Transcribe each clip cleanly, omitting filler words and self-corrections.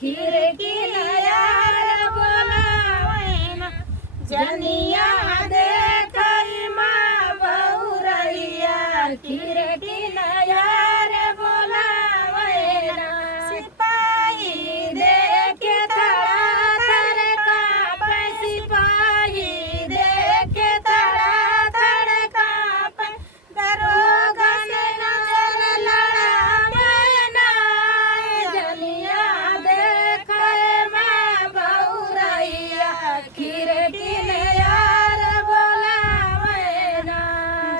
खिड़की यार बोलावे ना जनिया देखई माँ बहुरैया खिड़की यार बोलावे ना सिपाही देखे तड़ा थड़ कांपे सिपाही देखे तड़ा थड़ कांपे दरोगा से नजर लड़ावे ना जनिया देखे माँ बहुरैया खिड़की यार बोलावे ना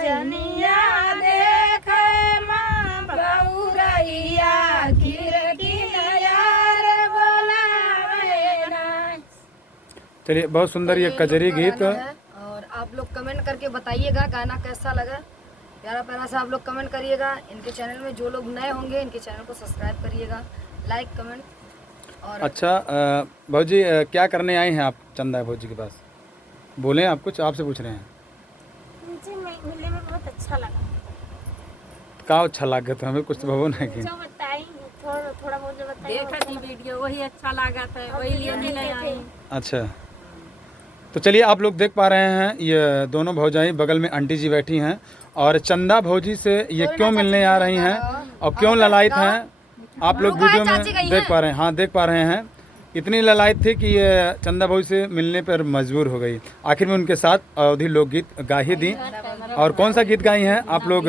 जनिया देखे माँ बहुरैया खिड़की यार बोलावे ना। चलिए, बहुत सुंदर ये कजरी गीत। और आप लोग कमेंट करके बताइएगा गाना कैसा लगा। प्यारा प्यारा सा आप लोग कमेंट करिएगा। इनके चैनल में जो लोग नए होंगे इनके चैनल को सब्सक्राइब करिएगा, लाइक कमेंट। और अच्छा भाजी, क्या करने आए हैं आप चंदा भाजी के पास? बोलें, आप कुछ आपसे पूछ रहे हैं। मुझे मिलने में बहुत अच्छा लगा। का अच्छा लगा तो हमें कुछ तो भवो नहीं कि जो बताई थोड़ा बहुत जो बताई देखा थी वीडियो, वही अच्छा लगा था, वही लिए मिले आई। अच्छा, तो चलिए, आप लोग देख पा रहे हैं ये दोनों भौजाई बगल में आंटी जी बैठी हैं और चंदा भौजी से ये क्यों मिलने आ रही हैं और क्यों ललायत हैं, आप लोग वीडियो में देख पा रहे हैं। हाँ, देख पा रहे हैं। इतनी ललायत थी कि ये चंदा भौजी से मिलने पर मजबूर हो गई। आखिर में उनके साथ अवधि लोकगीत गा ही दी। और कौन सा गीत गाई हैं आप लोग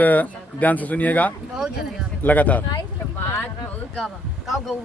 ध्यान से सुनिएगा बहुत जल्दी लगातार। बात बहुत गावा गाओ गाओ